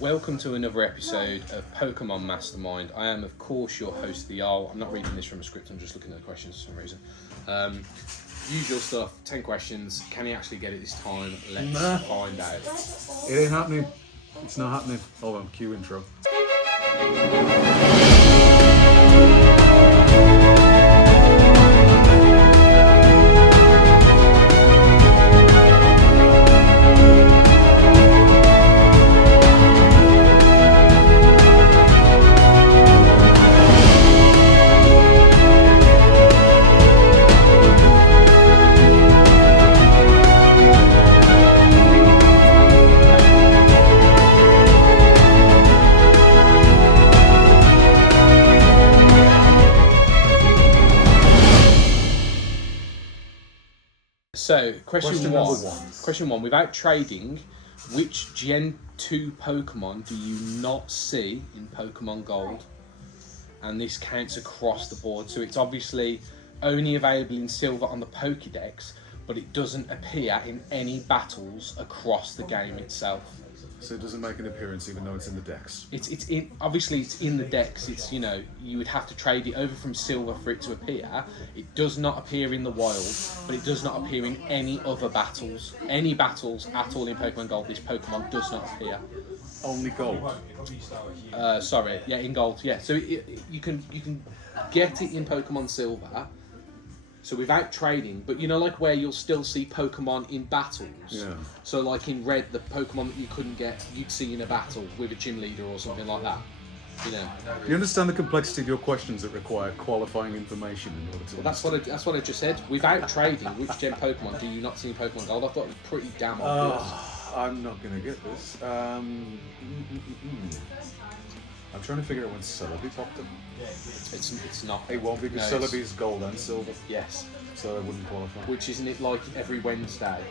Welcome to another episode of Pokémon Mastermind. I am, of course, your host, the Owl. I'm not reading this from a script, I'm just looking at the questions for some reason. Usual stuff, 10 questions. Can he actually get it this time? Let's find out. It ain't happening. It's not happening. Hold on, cue intro. So, question number one. one. Question one. Without trading, which Gen 2 Pokemon do you not see in Pokemon Gold? And this counts across the board. So it's obviously only available in Silver on the Pokédex, but it doesn't appear in any battles across the game itself. So it doesn't make an appearance even though it's in the decks. It's in, obviously it's in the decks. It's, you know, you would have to trade it over from Silver for it to appear. It does not appear in the wild, but it does not appear in any other battles. Any battles at all in Pokemon Gold, this Pokemon does not appear. Only gold. Sorry, yeah, in Gold, yeah. So you can get it in Pokemon Silver. So without trading, but you know, like where you'll still see Pokemon in battles. Yeah. So like in Red, the Pokemon that you couldn't get, you'd see in a battle with a gym leader or something like that. You know. You understand the complexity of your questions that require qualifying information in order to. Well, that's what I just said. Without trading, which Gen Pokemon do you not see in Pokemon Gold? I thought it was pretty damn obvious. I'm not gonna get this. I'm trying to figure out when Celebi popped up. It's not. It won't be because Celebi is gold and silver. Yes. So it wouldn't qualify. Which isn't it like every Wednesday?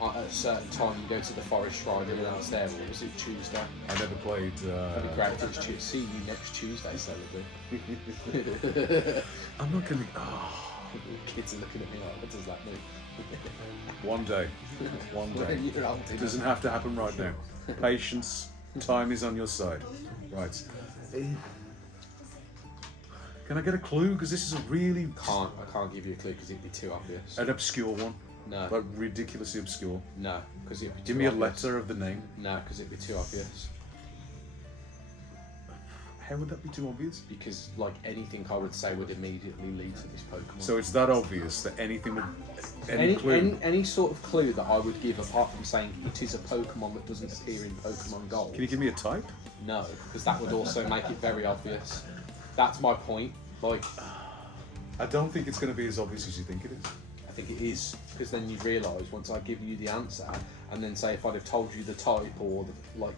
At a certain time you go to the Forest Shrine and then it's there, or was it Tuesday? I never played. That'd be great if it's Tuesday. See you next Tuesday, Celebi. I'm not gonna. Kids are looking at me like, what does that mean? One day. One day. You're old, It doesn't have to happen right now. Patience. Time is on your side. Right. Can I get a clue? Because this is a really... I can't give you a clue because it'd be too obvious. An obscure one. No. Like ridiculously obscure. No, because it'd be too Give me obvious. a letter of the name. No, because it'd be too obvious. How would that be too obvious? Because like anything I would say would immediately lead to this Pokemon. So it's that obvious that anything would... Any sort of clue that I would give apart from saying it is a Pokemon that doesn't appear in Pokemon Gold. Can you give me a type? No, because that would also make it very obvious. That's my point. Like, I don't think it's going to be as obvious as you think it is. I think it is, because then you realise once I give you the answer, and then say if I'd have told you the type or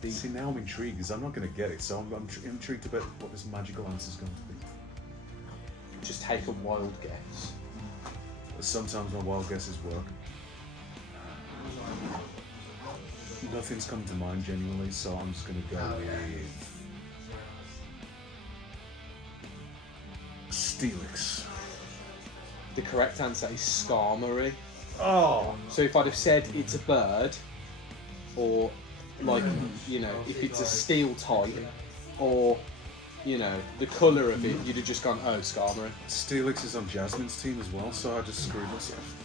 the See, now I'm intrigued because I'm not going to get it, so I'm intrigued about what this magical answer is going to be. just take a wild guess. Sometimes my wild guesses work. Nothing's come to mind genuinely, so I'm just going to go with Steelix. The correct answer is Skarmory. Oh! So if I'd have said it's a bird, or like, you know, if it's a steel type, or, you know, the colour of it, you'd have just gone, oh, Skarmory. Steelix is on Jasmine's team as well, so I just screwed myself.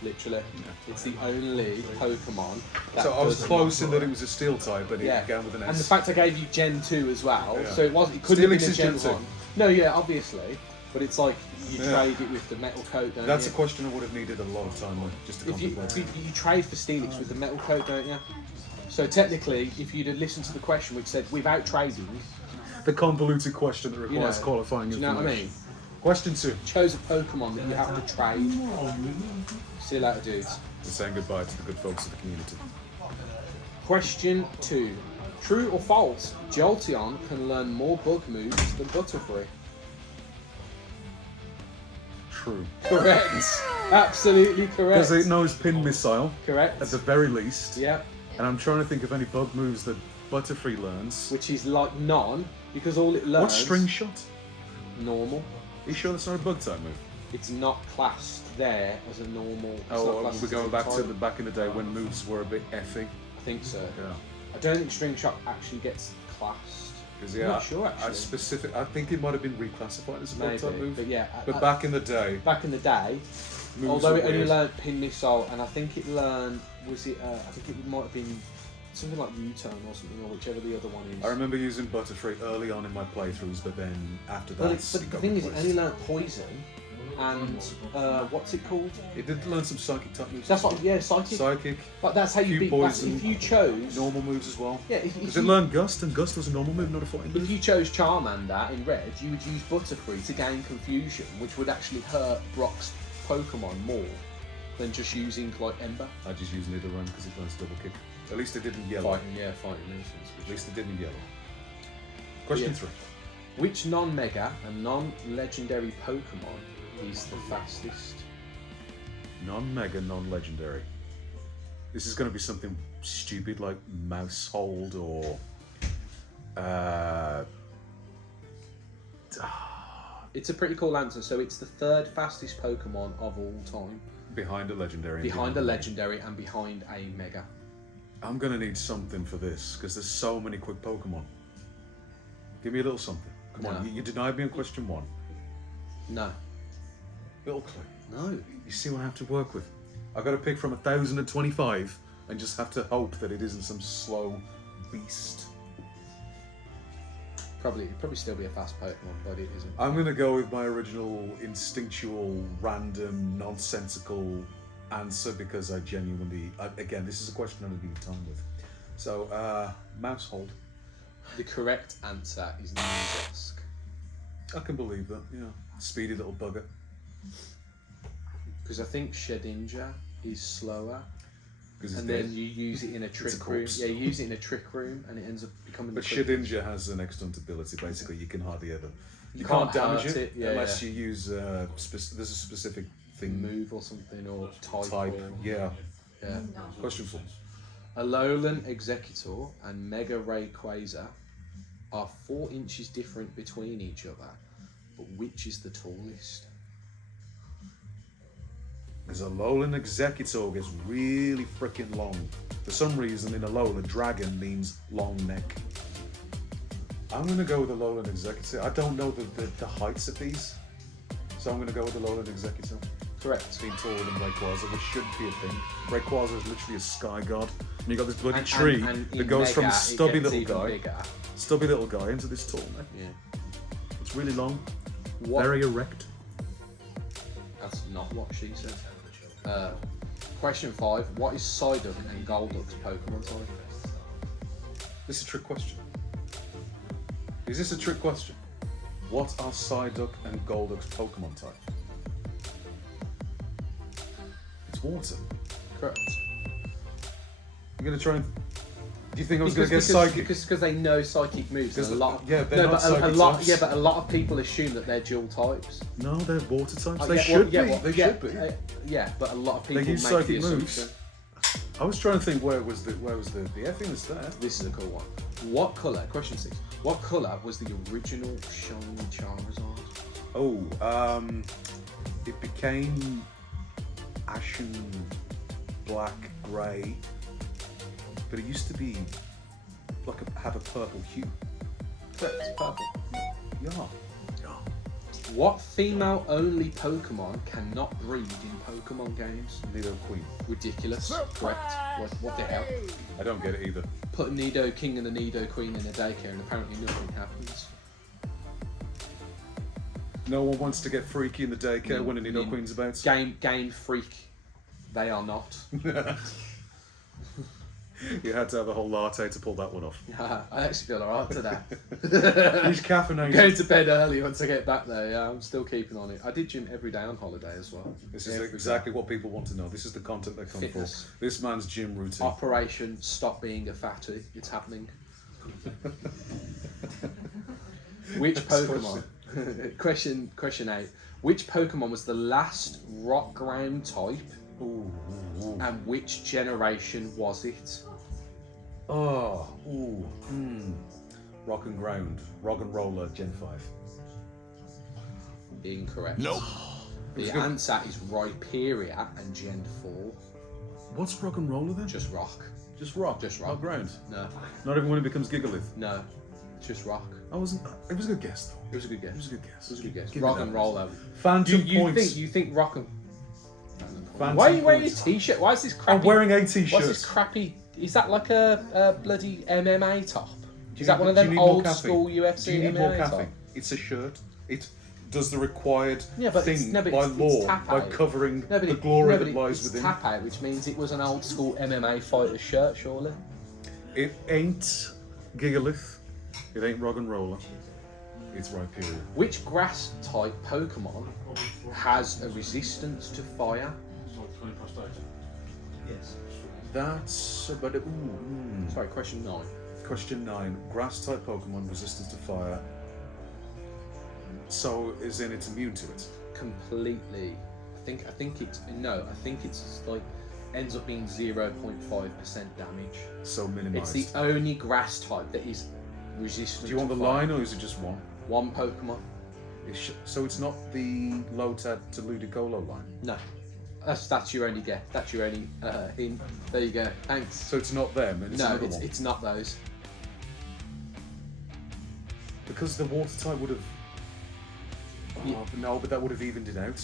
Literally. It's the only Pokemon that So I was does close not- in that it was a steel type, but it began with an S. And the fact I gave you Gen 2 as well, Yeah. so it could have been Steelix a is Gen Gen 2. 1. No, yeah, obviously. But it's like, you Yeah. trade it with the metal coat, don't That's you? a question I would have needed a lot of time on, just to If you, contemplate. you trade for Steelix with the metal coat, don't you? So technically, if you'd have listened to the question which said, without trading, The convoluted question that requires know, qualifying do you information. know what I mean? Question 2. Chose a Pokemon that you have to trade. See you later, dudes. We're saying goodbye to the good folks of the community. Question 2. True or false? Jolteon can learn more bug moves than Butterfree. True. Correct. Absolutely correct. Because it knows Pin Missile, Correct. at the very least. Yeah. And I'm trying to think of any bug moves that Butterfree learns. Which is like none, because all it learns... What's String Shot? Normal. Are you sure that's not a bug type move? It's not classed there as a normal... it's not Oh, classed we're as going a back to type. the back in the day when moves were a bit effing. I think so. Yeah. I don't think String Shock actually gets classed. Because I'm not sure actually. I think it might have been reclassified as a bug type Maybe, move. but yeah. But back in the day, moves although were it only weird. learned Pin Missile, and I think it learned, I think it might have been something like U-Turn or something, or whichever the other one is. I remember using Butterfree early on in my playthroughs, but then after that, But the thing is, it only learned Poison, and what's it called? it did learn some psychic type moves. That's what, yeah, Psychic. Psychic, But that's how you few beat. That's poison, if you chose. normal moves as well. Yeah, if Because you, it learned Gust, and Gust was a normal move, not a fighting if move. you chose Charmander in red, you would use Butterfree to gain Confusion, which would actually hurt Brock's Pokemon more than just using like Ember. I just used Nidoran because it learns double kick. At least it didn't yellow. Fighting nuisance. At least it didn't yellow. Question 3. Which non-mega and non-legendary Pokemon is the fastest? Non-mega, non-legendary. This is going to be something stupid like Mouse Hold or... It's a pretty cool answer. So it's the third fastest Pokemon of all time. behind a legendary. Behind a legendary and behind a mega. I'm going to need something for this because there's so many quick Pokemon. Give me a little something. Come on, you denied me on question 1. No. Little clue. No. You see what I have to work with. I've got to pick from 1,025 and just have to hope that it isn't some slow beast. It'd probably still be a fast Pokemon, but it isn't. I'm going to go with my original instinctual, random, nonsensical answer because I genuinely... again, this is a question I need time with. So, Mouse Hold. The correct answer is Ninjask. I can believe that, yeah. Speedy little bugger. Because I think Shedinja is slower. And then you use it in a trick room. Yeah, you use it in a trick room and it ends up becoming But the quickest. Shedinja has an excellent ability, basically. You can hardly ever... You can't can't damage hurt it, it, unless you use... there's a specific thing... Move or something, or type. Or, yeah. yeah. Question 4. Alolan Executor and Mega Ray Quasar are 4 inches different between each other, but which is the tallest? Because Alolan Executor gets really freaking long. For some reason, in Alola, dragon means long neck. I'm going to go with Alolan Executor. I don't know the heights of these, so I'm going to go with Alolan Executor. Correct. It's being taller than Rayquaza, which shouldn't be a thing. Rayquaza is literally a sky god. And you got this bloody tree that goes from a stubby little guy into this tall man. Yeah. It's really long, What? very erect. That's not what she said. Question 5. What is Psyduck and Golduck's Pokemon type? This is a trick question. Is this a trick question? What are Psyduck and Golduck's Pokemon type? It's water. Correct. I'm gonna try and... Do you think I was gonna get psychic? Because they know psychic moves. Because And a lot. yeah, they're No, not but psychic a lot. types. Yeah, but a lot of people assume that they're dual types. No, they're water types. Oh, They yeah, should well, be. yeah, They yeah, should be. Yeah, but a lot of people They use make the psychic moves. assumption. I was trying to think where was the F-iness there. This is a cool one. What colour? Question 6. What colour was the original shiny Charizard? Oh, it became ashen black grey, but it used to be like have a purple hue. Correct. Purple. Yeah. What female-only Pokemon cannot breed in Pokemon games? Nidoqueen. Ridiculous. Correct. What the hell? I don't get it either. Put a Nidoking and a Nidoqueen in a daycare and apparently nothing happens. No one wants to get freaky in the daycare when a Nidoqueen's about. Game freak. They are not. You had to have a whole latte to pull that one off. I actually feel alright today. He's caffeinated. I'm going to bed early once I get back there. Yeah, I'm still keeping on it. I did gym every day on holiday as well. This is exactly what people want to know. This is the content they come Fitness. for. This man's gym routine. Operation Stop Being a Fatty. It's happening. Which Pokemon? Question 8. Which Pokemon was the last rock ground type? Ooh. And which generation was it? Oh, Rock and Ground, Rock and Roller, Gen 5. Incorrect. Nope. The answer is Rhyperior and Gen 4. What's Rock and Roller then? Just rock. Just rock. Just rock. Not ground. No, Not even when it becomes Gigalith. no, just rock. I wasn't. It was a good guess though. It was a good guess. It was a good guess. It was a good guess. Give me Rock that. and roll though. Phantom points. You think rock and... Phantom Why are you wearing a points. t-shirt? Why is this crappy? I'm wearing a What's this t-shirt. crappy? Is that like a bloody MMA top? Is that one of Do you them need more old caffeine? school UFC Do you need more MMA caffeine? top? It's a shirt. It does the required Yeah, but it's- thing no, but by it's law, tap by out. covering No, but the glory that it's lies within. tap out, which means it was an old school MMA fighter shirt, surely. It ain't Gigalith. It ain't Rock and Roller. It's Rhyperior. Which grass type Pokemon has a resistance to fire? That's about it. Sorry, question 9. Question 9. Grass type Pokemon resistance to fire. So is in it's immune to it. Completely. I think it's like ends up being 0.5% damage. So It's minimized. the only grass type that is resistant. Do you want to the fire. line or is it just one? One Pokemon? So it's not the Lotad to Ludicolo line. No. That's your only guess. That's your only hint. There you go. Thanks. So it's not them. And it's No, another one. it's not those. Because the water type would have. Yeah. Oh, no, but that would have evened it out.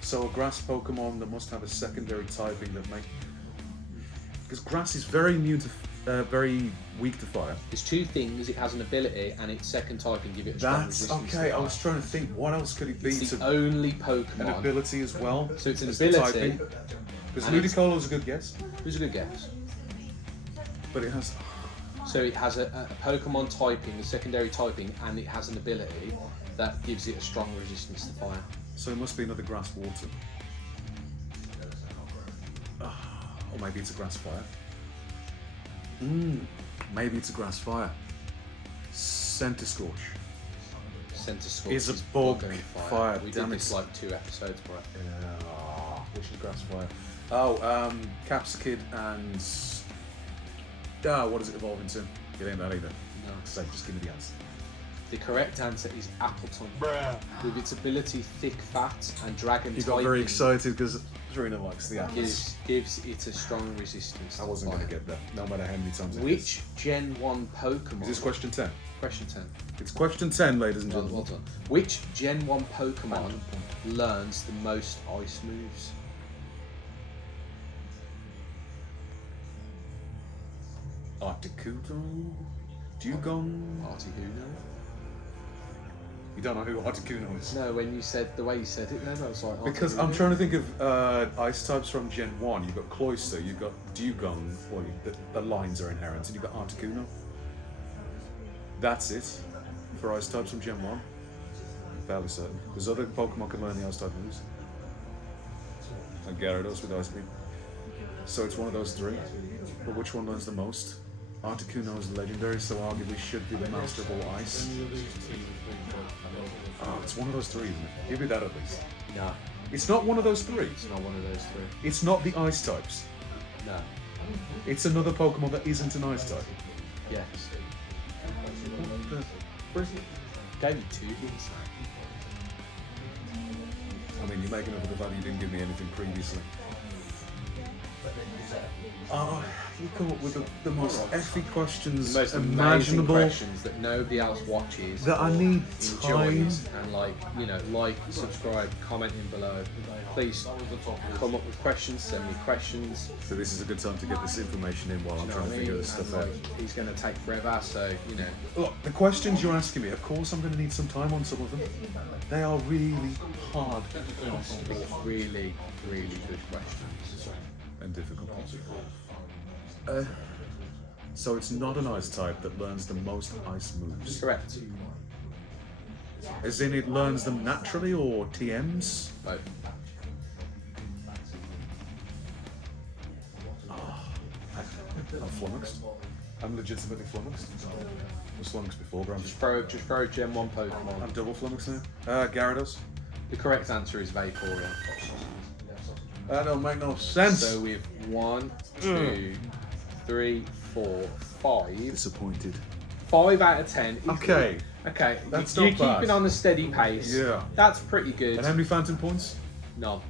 So a grass Pokemon that must have a secondary typing that make. Because grass is very immune to, very weak to fire. There's two things. It has an ability, and its second typing give it a strong That's resistance. okay. to I was fire. trying to think what else could it be It's the to only an Pokemon. ability as well. So it's an as the ability. typing. Because and it's- Ludicolo's a good guess, It was a good guess. but it has. So it has a Pokemon typing, a secondary typing, and it has an ability that gives it a strong resistance to fire. So it must be another grass water. Or maybe it's a grass fire. Maybe it's a grass fire. Center Scorch. Center Scorch Is a bug on fire, We damn did this it. like 2 episodes, bro. Which is grass fire? Oh, Capsicid and. What does it evolve into? It ain't that either. No. So just give me the answer. The correct answer is Appleton. With its ability Thick Fat and Dragon You got typing very excited because Serena likes the apples. gives it a strong resistance I to wasn't fire. going to get that, no matter how many times it Which Gen 1 Pokemon... is. This question 10? Question 10. It's question 10, ladies and Well gentlemen. done. Which Gen 1 Pokemon learns the most ice moves? Articuno? Dugong? Articuno? You don't know who Articuno is? No, when you said the way you said it, then I was like, Because I'm trying to think of ice types from Gen 1. You've got Cloyster, you've got Dugong, well, the lines are inherent, and you've got Articuno. That's it for ice types from Gen 1. I'm fairly certain. Because other Pokemon can learn the ice type moves. And Gyarados with Ice Beam. So it's one of those 3. But which one learns the most? Articuno is legendary, so arguably should be the master of all ice. Oh, it's one of those 3, isn't it? Give me that at least. No, It's not one of those 3. it's not one of those 3. It's not the ice types. No. It's another Pokemon that isn't an ice type. Yes. Gave you 2 hints. I mean, you're making up for the fact you didn't give me anything previously. You come up with the most effy questions The most amazing imaginable. questions that nobody else watches. That I or need enjoys, time. and like, subscribe, commenting below. Please come up with questions, send me questions. So this is a good time to get this information in while I'm You know trying what to I figure mean? this stuff And, out. like, he's going to take forever, so Look, the questions you're asking me, of course I'm going to need some time on some of them. They are really hard really, really good questions. and difficult. So it's not an ice type that learns the most ice moves. Correct. As in it learns them naturally or TMs? Both. I'm flummoxed. I'm legitimately flummoxed. I was flummoxed before, but I'm Just throw Gen 1 Pokemon. I'm double flummoxed now. Gyarados. The correct answer is Vaporeon. That don't make no sense. So we've 1, 2, 3, 4, 5. Disappointed. 5 out of 10. Okay. Okay. That's You're not bad. keeping on a steady pace. Yeah. That's pretty good. And how many phantom points? None.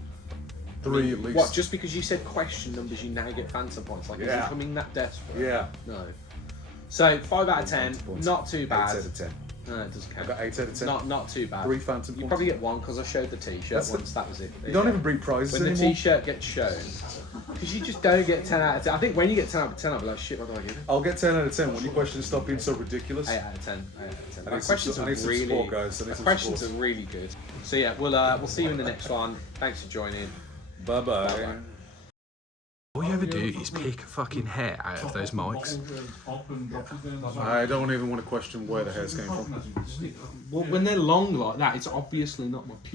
3 at least. What? Just because you said question numbers, you now get Phantom points? Like, is Yeah. it coming that desperate? Yeah. No. So 5 out of 10, Phantom points. not too 8 bad. out of 10. No, it doesn't I count. got 8 out of 10. Not too bad. 3 Phantom You points. probably get 1 because I showed the T-shirt That's the- once. That was it. You don't even bring prizes When the anymore. T-shirt gets shown, because you just don't get 10 out of 10. I think when you get 10 out of 10, I'll be like, shit, what do I give it? I'll get 10 out of 10 when your questions stop being so ridiculous. 8 out of 10. 8 out of 10. I My need questions some- are I need some really, support, guys. I need my some questions support. are really good. So yeah, we'll see you in the next one. Thanks for joining. Bye-bye. Bye-bye. All you ever do is pick fucking hair out of those mics. I don't even want to question where the hairs came from. Well, when they're long like that, it's obviously not my pubes.